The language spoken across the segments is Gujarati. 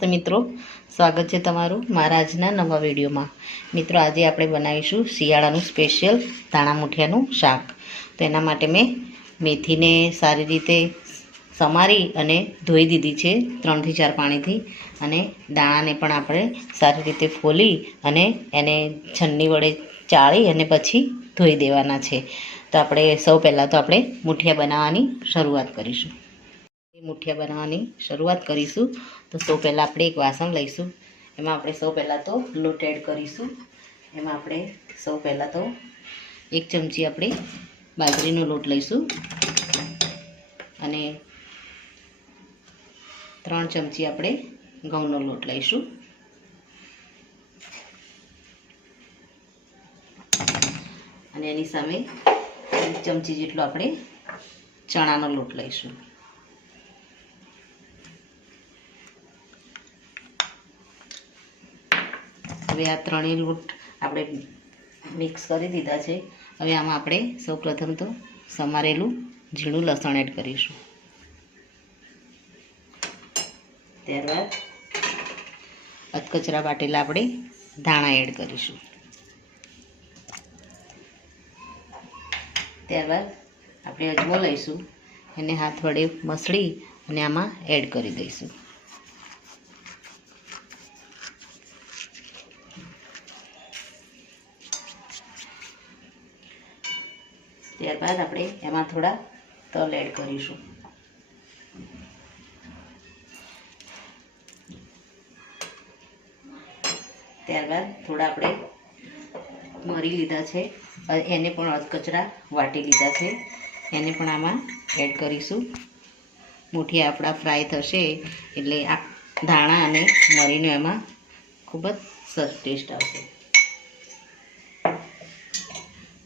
નમસ્તે મિત્રો, સ્વાગત છે તમારું મારા આજના નવા વિડીયોમાં। મિત્રો આજે આપણે બનાવીશું શિયાળાનું સ્પેશિયલ ધાણા મુઠિયાનું શાક। તો એના માટે મેં મેથીને સારી રીતે સમારી અને ધોઈ દીધી છે 3 થી 4 પાણીથી, અને દાણાને પણ આપણે સારી રીતે ફોલી અને એને છન્ની વડે ચાળી અને પછી ધોઈ દેવાના છે। તો આપણે સૌ પહેલાં તો આપણે મુઠિયા બનાવવાની શરૂઆત કરીશું। મુઠિયા બનાવવાની શરૂઆત કરીશું તો સૌ પહેલાં આપણે એક વાસણ લઈશું। એમાં આપણે સૌ પહેલાં તો લોટ એડ કરીશું। એમાં આપણે સૌ પહેલાં તો 1 ચમચી આપણે બાજરીનો લોટ લઈશું અને 3 ચમચી આપણે ઘઉંનો લોટ લઈશું અને એની સામે 1 ચમચી જેટલો આપણે ચણાનો લોટ લઈશું। હવે આ ત્રણેય લોટ આપણે મિક્સ કરી દીધા છે। હવે આમાં આપણે સૌપ્રથમ તો સમારેલું ઝીણું લસણ એડ કરીશું। ત્યારબાદ અધકચરા વાટેલા આપણે ધાણા એડ કરીશું। ત્યારબાદ આપણે અજમો લઈશું, એને હાથ વડે મસળી અને આમાં એડ કરી દઈશું। ત્યારબાદ આપણે એમાં થોડા તલ એડ કરીશું। ત્યારબાદ થોડા આપણે મરી લીધા છે, એને પણ અધકચરા વાટી લીધા છે, એને પણ આમાં એડ કરીશું। મુઠિયા આપણા ફ્રાય થશે એટલે આ ધાણા અને મરીનો એમાં ખૂબ જ સરસ ટેસ્ટ આવશે।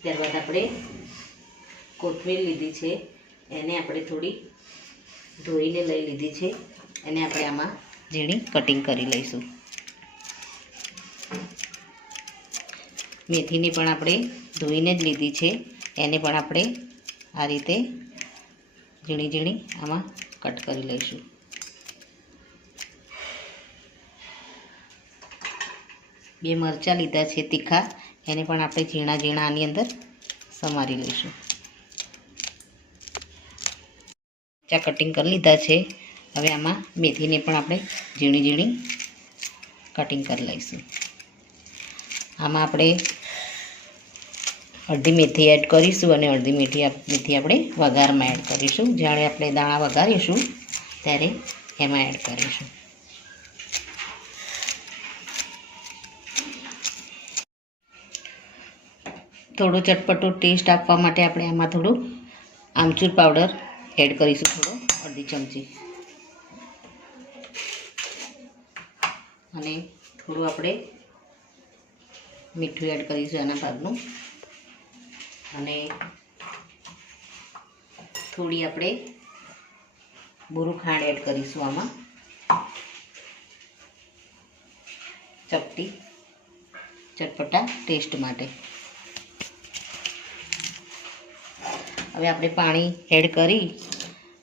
ત્યારબાદ આપણે કોથમીર લીધી છે, એને આપણે થોડી ધોઈને લઈ લીધી છે, એને આપણે આમાં ઝીણી કટિંગ કરી લઈશું। મેથીને પણ આપણે ધોઈને જ લીધી છે, એને પણ આપણે આ રીતે ઝીણી ઝીણી આમાં કટ કરી લઈશું। બે મરચાં લીધા છે તીખા, એને પણ આપણે ઝીણા ઝીણા આની અંદર સમારી લઈશું। કટિંગ કરી લીધા છે, હવે આમાં મેથીને પણ આપણે ઝીણી ઝીણી કટિંગ કરી લઈશું। આમાં આપણે અડધી મેથી એડ કરીશું અને અડધી મેથી આપણે વઘારમાં એડ કરીશું। જ્યારે આપણે દાણા વઘારીશું ત્યારે એમાં એડ કરીશું। થોડો ચટપટો ટેસ્ટ આપવા માટે આપણે આમાં થોડું આમચૂર પાવડર એડ કરીશું, થોડો અડધી ચમચી, અને થોડું આપણે મીઠું એડ કરીશું એના ભાગનું, અને થોડી આપણે બુરું ખાંડ એડ કરીશું આમાં ચટપટા ટેસ્ટ માટે। હવે આપણે પાણી એડ કરી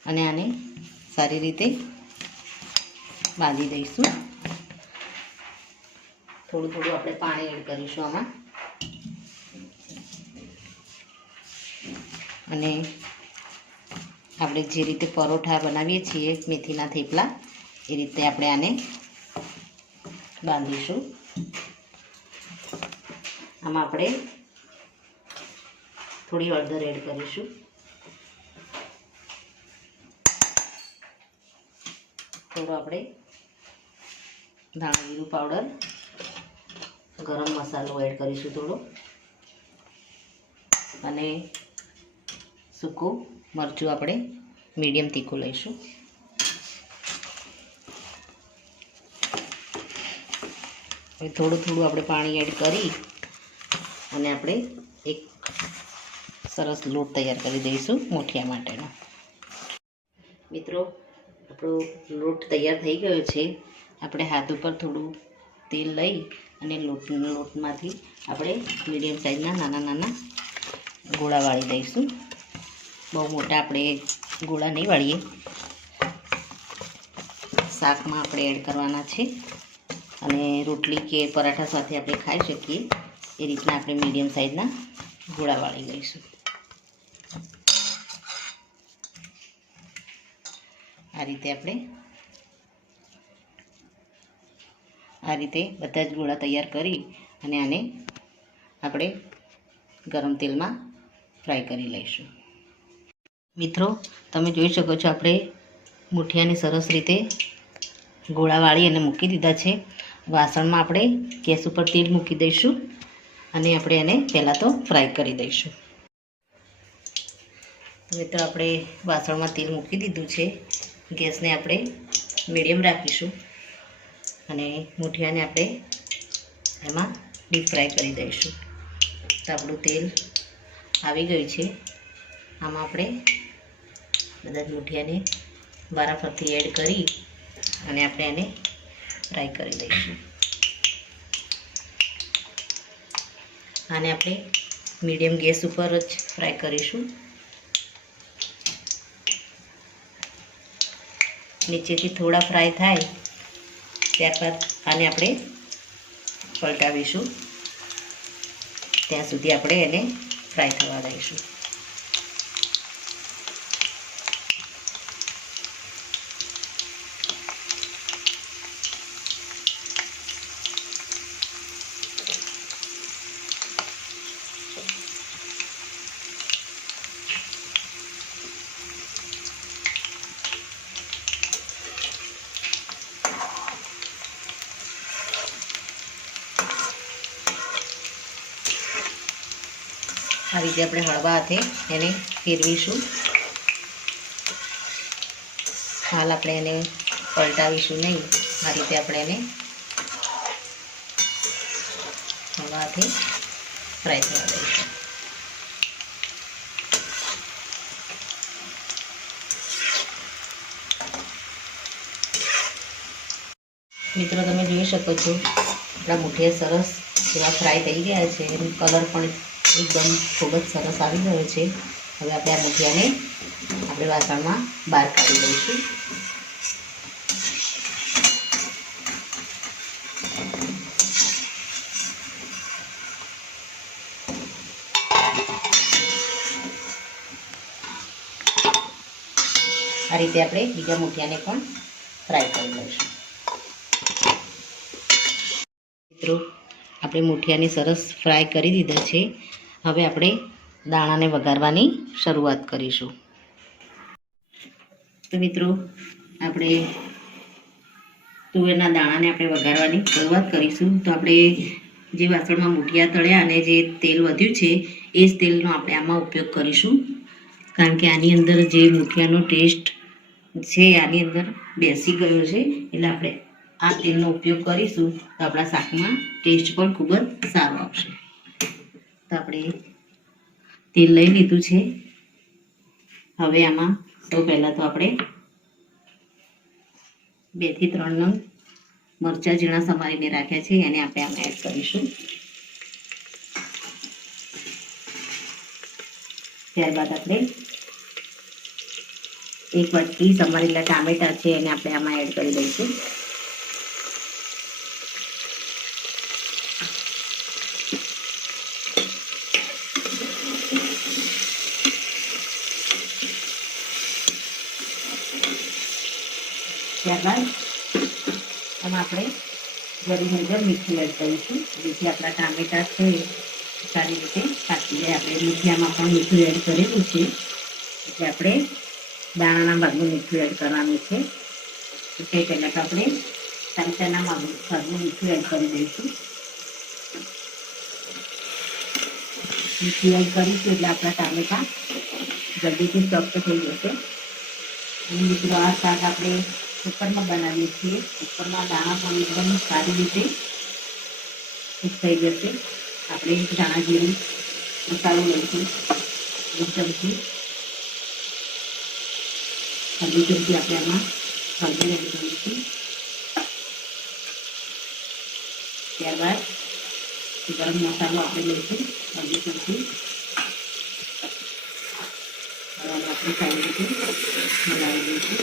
અને આને સારી રીતે બાંધી દઈશું। થોડું થોડું આપણે પાણી એડ કરીશું આમાં, અને આપણે જે રીતે પરોઠા બનાવીએ છીએ મેથીના થેપલા એ રીતે આપણે આને બાંધીશું। આમાં આપણે થોડી હળદર એડ કરીશું, થોડો આપણે ધાણા જીરું પાવડર, ગરમ મસાલો એડ કરીશું થોડો, અને સૂકું મરચું આપણે મીડિયમ તીખું લઈશું। હવે થોડું થોડું આપણે પાણી એડ કરી અને આપણે એક સરસ લોટ તૈયાર કરી દઈશું મુઠિયા માટેનો। મિત્રો, આપણો લોટ તૈયાર થઈ ગયો છે। આપણે હાથ ઉપર થોડું તેલ લઈ અને લોટમાંથી આપણે મીડિયમ સાઈઝના નાના નાના ગોળા વાળી દઈશું। બહુ મોટા આપણે ગોળા નહીં વાળીએ, શાકમાં આપણે એડ કરવાના છે અને રોટલી કે પરાઠા સાથે આપણે ખાઈ શકીએ એ રીતના આપણે મીડિયમ સાઇઝના ગોળા વાળી લઈશું. આ રીતે બધા જ ગોળા તૈયાર કરી અને આને આપણે ગરમ તેલમાં ફ્રાય કરી લઈશું. મિત્રો, તમે જોઈ શકો છો આપણે મુઠિયાને સરસ રીતે ગોળા વાળી અને મૂકી દીધા છે. વાસણમાં આપણે ગેસ ઉપર તેલ મૂકી દઈશું અને આપણે એને પહેલાં તો ફ્રાય કરી દઈશું. તો મિત્રો, આપણે વાસણમાં તેલ મૂકી દીધું છે. ગેસને આપણે મીડિયમ રાખીશું અને મુઠિયાને આપણે એમાં ડીપ ફ્રાય કરી દઈશું. તો આપણું તેલ આવી ગયું છે. આમાં આપણે બધા જ મુઠિયાને વારાફરતી એડ કરી અને આપણે એને ફ્રાય કરી દઈશું. આને આપણે મીડિયમ ગેસ ઉપર જ ફ્રાય કરીશું. નીચેથી થોડા ફ્રાય થાય ત્યારબાદ આને આપણે પલટાવીશું. ત્યાં સુધી આપણે એને ફ્રાય થવા દઈશું. આ રીતે આપણે હળવા હાથે એને ફેરવીશું. હાલ આપણે એને પલટાવીશું નહીં. આ રીતે આપણે એને હળવા હાથે ફ્રાય થવા દઈશું. મિત્રો, તમે જોઈ શકો છો આપણા મુઠિયા સરસ એવા ફ્રાય થઈ ગયા છે. એનો કલર પણ એકદમ ખૂબ જ સરસ આવી ગયો છે. હવે આપણે આ મુઠિયાને આપણે વાસણમાં બહાર કાઢી દઈશું. આ રીતે આપણે બીજા મુઠિયાને પણ ફ્રાય કરી લઈશું. મિત્રો, આપણે મુઠિયાને સરસ ફ્રાય કરી દીધા છે. હવે આપણે દાણાને વઘારવાની શરૂઆત કરીશું. તો મિત્રો, આપણે તુવેરના દાણાને આપણે વઘારવાની શરૂઆત કરીશું. તો આપણે જે વાસણમાં મુઠિયા તળ્યા અને જે તેલ વધ્યું છે એ જ તેલનો આપણે આમાં ઉપયોગ કરીશું. કારણ કે આની અંદર જે મુઠિયાનો ટેસ્ટ છે આની અંદર બેસી ગયો છે, એટલે આપણે આ તેલનો ઉપયોગ કરીશું તો આપણા શાકમાં ટેસ્ટ પણ ખૂબ જ સારો આવશે. તો આપણે તેલ લઈ લીધું છે. હવે આમાં સૌ પહેલાં તો આપણે 2 થી 3 નંગ મરચાં ઝીણા સમારીને રાખ્યા છે એને આપણે આમાં એડ કરીશું. ત્યારબાદ આપણે 1 વાટકી સમારેલા ટામેટાં છે એને આપણે આમાં એડ કરી દઈશું. ત્યારબાદ આમાં આપણે જરૂર મુજબ મીઠું એડ કરીશું, જેથી આપણા ટામેટાં છે સારી રીતે પાકી જાય. આપણે મીઠિયામાં પણ મીઠું એડ કરેલું છે, એટલે આપણે દાણાના ભાગનું મીઠું એડ કરવાનું છે. એટલે પહેલાં તો આપણે ટામેટાના ભાગનું મીઠું એડ કરી દઈશું. મીઠું એડ કરીશું એટલે આપણા ટામેટાં જલ્દીથી સોફ્ટ થઈ જશે. અને મિત્રો, આ શાક આપણે કુકરમાં બનાવીએ છીએ. કુકરમાં દાણા પણ એકદમ સારી રીતે કૂક થઈ જશે. આપણે ધાણા જીરું મસાલો લઈશું, 1 ચમચી અડધી ચમચી આપણે આમાં હળદર એડ કરીશું. ત્યારબાદ ગરમ મસાલો આપણે લઈશું, અડધી ચમચી. હવે આપણે સારી રીતે બનાવી દઈશું.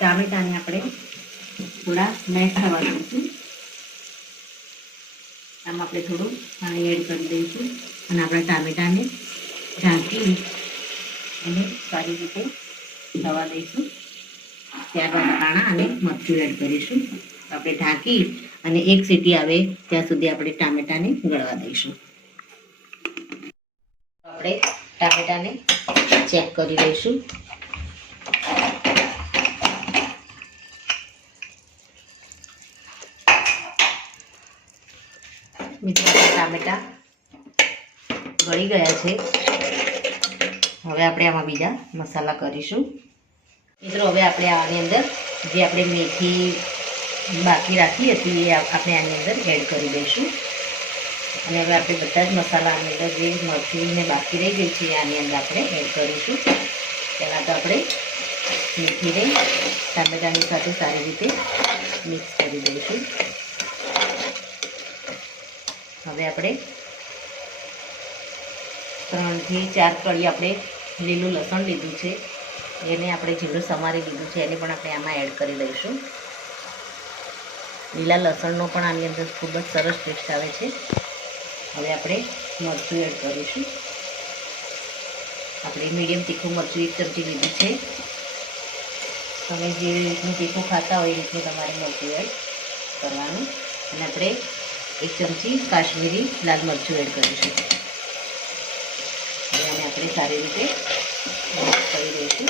ટામેટાને આપણે થોડા મેશ થવા દઈશું. આમાં આપણે થોડું પાણી એડ કરી દઈશું અને આપણા ટામેટાને ઢાંકી અને સારી રીતે થવા દઈશું. ત્યારબાદ ધાણા અને મરચું એડ કરીશું. આપણે ઢાંકી અને એક સીટી આવે ત્યાં સુધી આપણે ટામેટાને ગળવા દઈશું. આપણે ટામેટાને ચેક કરી લઈશું. મિત્રો ટામેટા ગળી ગયા છે. હવે આપણે આમાં બીજા મસાલા કરીશું. મિત્રો હવે આપણે આની અંદર જે આપણે મેથી બાકી રાખી હતી એ આપણે આની અંદર એડ કરી દઈશું. અને હવે આપણે બધા જ મસાલા આની અંદર જે મરચુંને બાકી રહી ગઈ છે આની અંદર આપણે એડ કરીશું. પહેલાં તો આપણે મેથીને ટામેટાની સાથે સારી રીતે મિક્સ કરી દઈશું. હવે આપણે 3 થી 4 કળી આપણે લીલું લસણ લીધું છે, એને આપણે ઝીણું સમારી લીધું છે, એને પણ આપણે આમાં એડ કરી દઈશું. લીલા લસણનો પણ આની અંદર ખૂબ જ સરસ ટેસ્ટ આવે છે. હવે આપણે મરચું એડ કરીશું. આપણે મીડિયમ તીખું મરચું 1 ચમચી લીધું છે. તમે જે રીતનું તીખું ખાતા હોય એ રીતનું તમારે મરચું એડ કરવાનું. અને આપણે 1 ચમચી કાશ્મીરી લાલ મરચું એડ કરીશું. હવે આને આપણે સારી રીતે મિક્સ કરી દઈશું.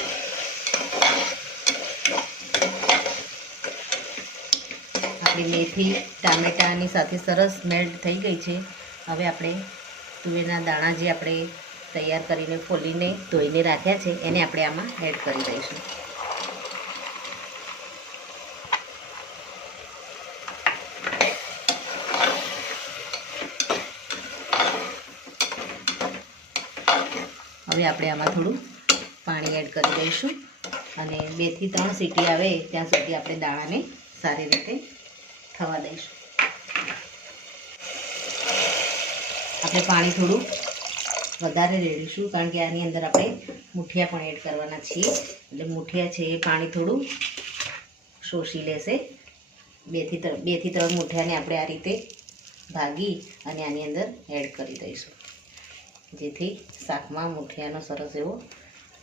આપણી મેથી ટામેટાની સાથે સરસ મેલ્ટ થઈ ગઈ છે. હવે આપણે તુવેરના દાણા જે આપણે તૈયાર કરીને ફોલીને ધોઈને રાખ્યા છે એને આપણે આમાં એડ કરી દઈશું. હવે આપણે આમાં થોડું પાણી એડ કરી દઈશું અને 2 થી 3 સીટી આવે ત્યાં સુધી આપણે દાણાને સારી રીતે થવા દઈશું. આપણે પાણી થોડું વધારે રેડીશું કારણ કે આની અંદર આપણે મૂઠિયા પણ એડ કરવાના છીએ. એટલે મૂઠિયા છે એ પાણી થોડું શોષી લેશે. 2 થી 3 મૂઠિયાને આપણે આ રીતે ભાગી અને આની અંદર એડ કરી દઈશું, જેથી શાકમાં મૂઠિયાનો સરસ એવો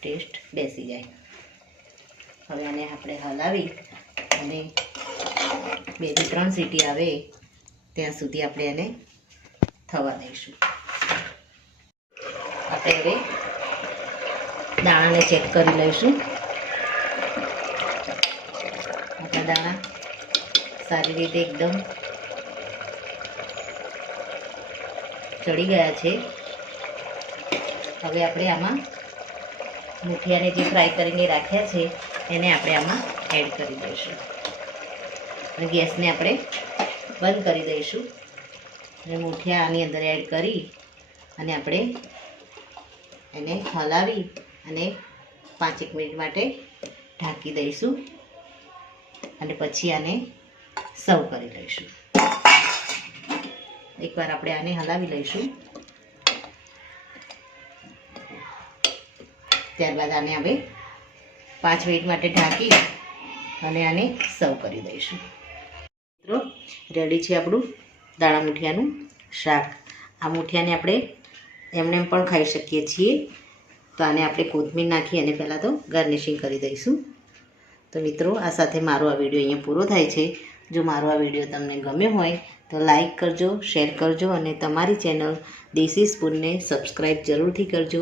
ટેસ્ટ બેસી જાય. હવે આને આપણે હલાવી અને 2 થી 3 સીટી આવે ત્યાં સુધી આપણે એને થવા દઈશું. આપણે હવે દાણાને ચેક કરી લઈશું. આપણા દાણા સારી રીતે એકદમ ચડી ગયા છે. હવે આપણે આમાં મૂઠિયાને જે ફ્રાય કરીને રાખ્યા છે એને આપણે આમાં એડ કરી દઈશું અને ગેસને આપણે બંધ કરી દઈશું. અને મૂઠિયા આની અંદર એડ કરી અને આપણે એને હલાવી અને 5 મિનિટ માટે ઢાંકી દઈશું અને પછી આને સર્વ કરી લઈશું. એકવાર આપણે આને હલાવી લઈશું. ત્યારબાદ આને હવે 5 મિનિટ માટે ઢાંકી અને આને સર્વ કરી દઈશું. મિત્રો રેડી છે આપણું દાણા મૂઠિયાનું શાક. આ મૂઠિયાને આપણે એમને પણ ખાઈ શકીએ છીએ. તો આને આપણે કોથમીર નાખી અને પહેલાં તો ગાર્નિશિંગ કરી દઈશું. તો મિત્રો આ સાથે મારો આ વિડીયો અહીંયા પૂરો થાય છે. જો મારો આ વિડીયો તમને ગમ્યો હોય તો લાઈક કરજો, શેર કરજો અને તમારી ચેનલ દેશી સ્પૂનને સબસ્ક્રાઈબ જરૂરથી કરજો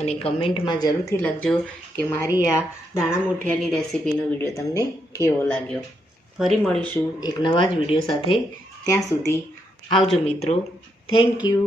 અને કમેન્ટમાં જરૂરથી લખજો કે મારી આ દાણા મૂઠિયાની રેસીપીનો વિડીયો તમને કેવો લાગ્યો. ફરી મળીશું એક નવા જ વિડીયો સાથે. ત્યાં સુધી આવજો મિત્રો. Thank you.